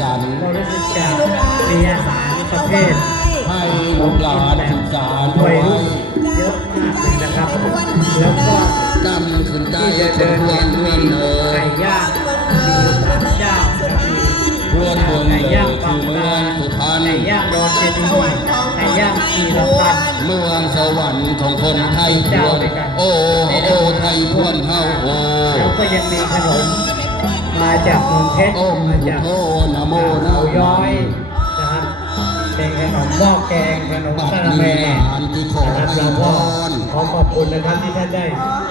สรรค์ก็รู้สึกจะมีอาหารประเภทให้ลูกหลานศึกษาวัไว้ยรุ่นเยอะมากเลยนะครับ แล้วก็จำขึ้นได้ที่จะทุเดิกนเพื่เห็อนนเพื่มีอนเออไก่ย่างมีอยู่สามเจ้านะครับมีเพื่อนเมืองไก่เลยย่างคืบาองเมืตาองสุพรรณไก่ย่างดอนเจดีย์ไก่ย่างชีลพันธ์เมืองสวรรค์ของคนไทยพวนโอ้โอ้ไทยพวนเฮาโอ้แล้วก็ยังมีขนม มาจากเมืองเพชรโอ้มาจากโอ้นะโมนะเขาย้อยนะครับเป็นขนมหม้อแกงขนมปักซาลานิแมมานที่ขอนะครับพเราก็รขอขอบคุณนะครับที่ท่านได้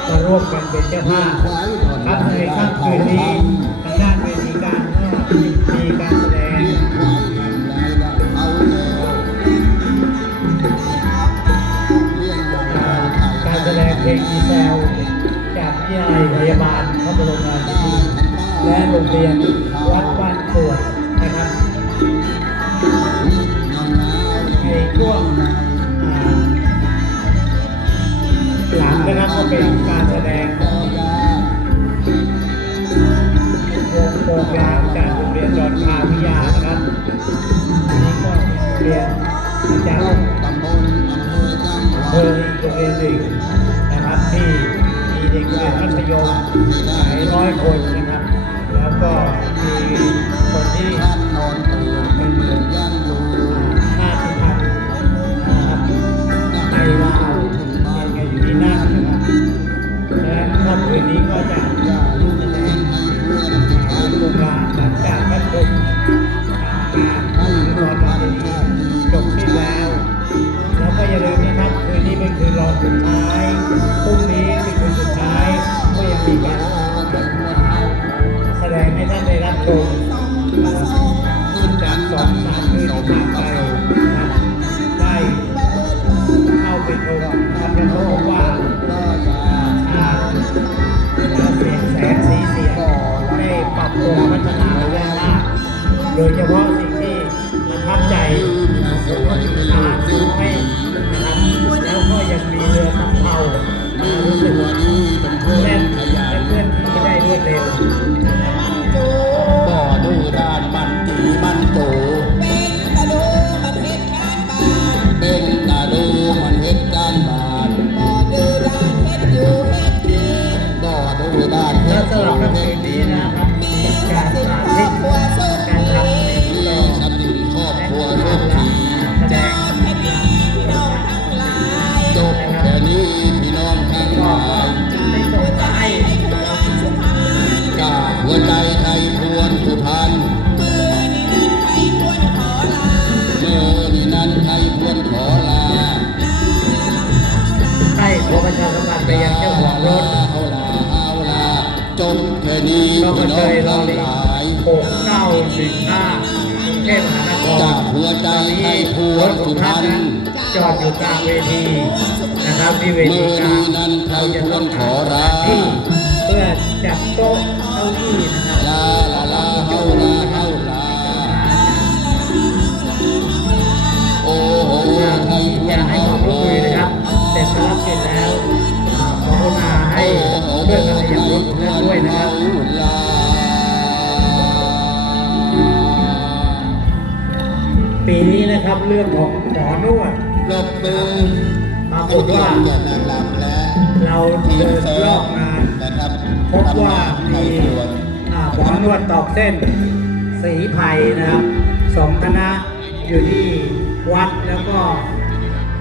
มาร่วมกันเป็นเจ้าภาพครับในค่ำคืนนี้ทางด้าน เป็นการแสดงวงโปงยางจากโรงเรียนจอนคาวิทยานะครับนี่ก็เรียนอาจารย์ตำบลเภอจำอำเภออีกโรงเรียนหนึ่งนะครับที่มีเด็กเรียนมัธยมหลายร้อยคน คืนนี้ก็จะอย่าลูกแรงให้เพื่อนทานโรงงานหลังจากท่านชมงานให้รลูอนาวันนนี้ชาติดีจบที่แล้ว แล้วก็อย่าลืมนะครับคืนนี้เป็นคืนรองสุดท้าย และสำหรับค่ำคืนนี้นะครับการสาธิตการทำในมีต่อสติครอบและครัวการกทีแสดงจบแค่นี้พี่น้องทั้งหก็ลายได้ส่งให้จากหัวใจไทยพวนสุพรรณเมื่อนี้นั้นไทยพวนขอลาให้ขอประชาสัมพันธ์ไปยังเจ้าของรถ จบแค่นี้ก็พี่มาน้เชองยรอทั้งลิหลายหกเก้าหนึ่งห้ากรุงเทพมหานครจากหัวใจไทยพวนสุพรรณจอดอยู่กลางเวทีนะครับที่เวทีกลางเมื่อนี้นั้นไทยเราจะต้องขอลาที่เพื่อจัดโต๊ะเก้าอี้ นี้นะครับเรื่องของหมอนวดปรบมือปรากฏว่าจะนางรำและเราเดินรอบงานนะครับพบว่ามีอ่าหมอนวดตอกเส้นสีไผ่นะครับสองคณะอยู่ที่วัดแล้วก็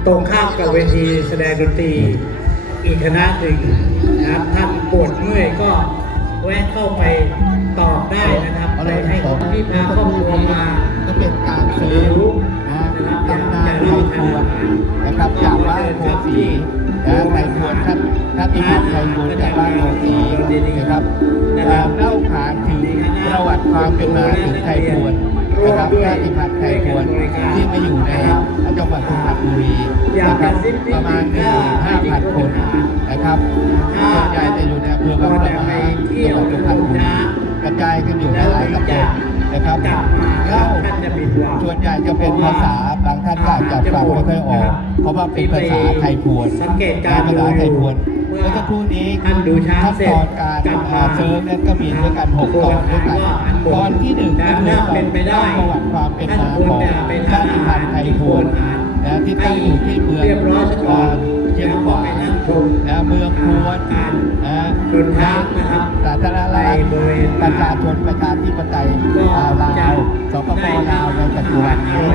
ตรงข้ามกับเวทีแสดงดนตรีอีกคณะหนึ่งนะครับท่านปวดเมื่อยก็แวะเข้าไปตอบได้นะครับไปให้คนที่พาครอบครัวมาก็ เป็นการซื้อนะตำนานไทเล่ายพวนนะครับจากบ้านโพสีนะไทยพวนท่านท่านอิมามไทยพวนจากบ้านโพสีนะครับเล่าขานถึงประวัติความเป็นมาถึงไทยพวนนะครับท่านอิมามไทยพวนที่มาอยู่ในจังหวัดสุพรรณบุรีนะครับประมาณหนึ่งห้าพันคนนะครับส่วนใหญ่จะอยู่ในอำเภอบางปะมาจังหวัดสุพรรณบุรี กระจายกันอยู่ในหลายตำบลนะครับกลับมาเล่าท่านจะผิดหวังส่วนใหญ่จะเป็นภาษาบางท่านก็อาจจะฟังไม่ค่อยออก เพราะว่าเป็นภาษาไทยพวนสังเกตการณ์ภาษาไทยพวนเมื่ว่าเมื่อสักครู่นี้ท่านดูช้างขั้นเสร็ตจอนการกลับมาเซิร์ฟนั้นก็มีด้วยกันหกตอนด้วยกันตอนที่หนึ่งก็คือถ้าเป็นไปได้ประวัติความเป็นท่านมาควรของจะไปชาทานติอาพัหานรธุ์ไทยที่พคววนรอ่านนะที่ตั้งอยู่ที่เมือง เรียบร้อยซะก่อนเชียงขวางแล้วก็ไปนั่งชมนะเมืองพวนการนะชนช้างนะครับสาธารณรัฐในบริเวณประชาชนประชาธิปไตยก็อ่าวลาวจะสปปลาวในปัจจุบันนี้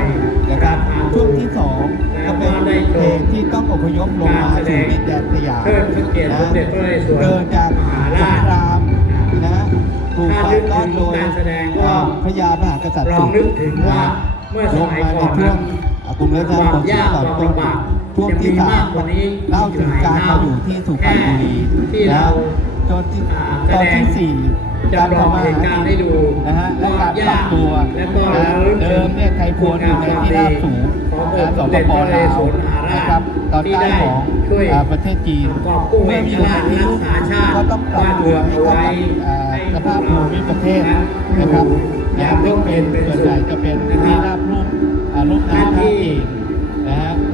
นะครับช่วงที่สองก็เป็นเหตุที่ต้องอพยพลงมาสู่ดินแดนสยามเทิดพระเกียรติสมเด็จพระนเรศวรเกิดจากมหาสรางชครามนะถูกไฟลอดโดยการแสดงก็พระยาพระมหากษัตริย์ลองนึกถึงว่าเมื่อสมัยก่อนลงมาในช่วงอะกลุ่มเรือคดำวามผมยากก่อนความต้น ลำบากช่วงที่จะมีสามมากกว่านี้เล่าถึงการมาอยู่ที่สุพรรณบุรีที่นะเราจนที่อ่าตอนแสดงที่สี่จำลองเหตุการณ์ให้ดูนะฮะและการปรับตัวแล้วก็นะระลึกถึงเดิมเนี่ยไทยพวนอยู่ในที่ราบสูงของนะสสมปเด็จปพระนเรลาวศวรมหาราชนะครับตอนที่ใต้ได้ของช่วยอ่าประเทศจีนกอบกู้เมื่อมีอยู่ในที่รุ่งรักษาชาติก็ต้องปรับตัวให้เข้ากับอ่าสภาพภูมิประเทศนะครับอย่างร่มเย็นเป็นส่วนสุใหญ่ขจะเป็นนะคที่รับราบลุ่มอ่าลุ่มน้ำท่าจีนนะฮะส่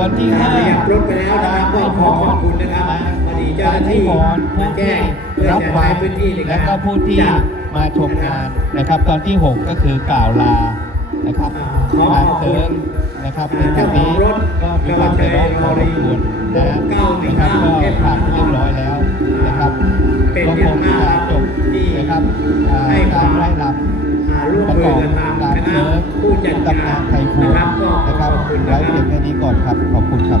วนที่ห้าขยับรถไปแล้วนะครับก็ขอขอบคุณนะครับพอดีเจ้าหน้าที่กรผู้มาแจ้งเพื่อรับจะให้พื้นที่ในและการก็ผู้ที่จัด มาชมงานนะครับ ตอนที่ 6 ก็คือกล่าวลานะครับอ่าขอการขอบคุณเดินนะครับในเจ้าที่ของนี้รถก็มีความเดือดร้อนพอสมควรนะฮะเก้าหนึ่งนะครับก็ผ่านเรียบร้อยแล้วนะครับก็คงงมกจะจบที่นะครับอ่าให้คกาวารมไล่ลอ่าร่วมำ นทำการคณะเชิญผู้จัดตำกานารนไทยพวนนะครับก็นะครับขอบคุณไว้นะคเพีรัยงบแค่นี้ก่อนครับ ขอบคุณครับ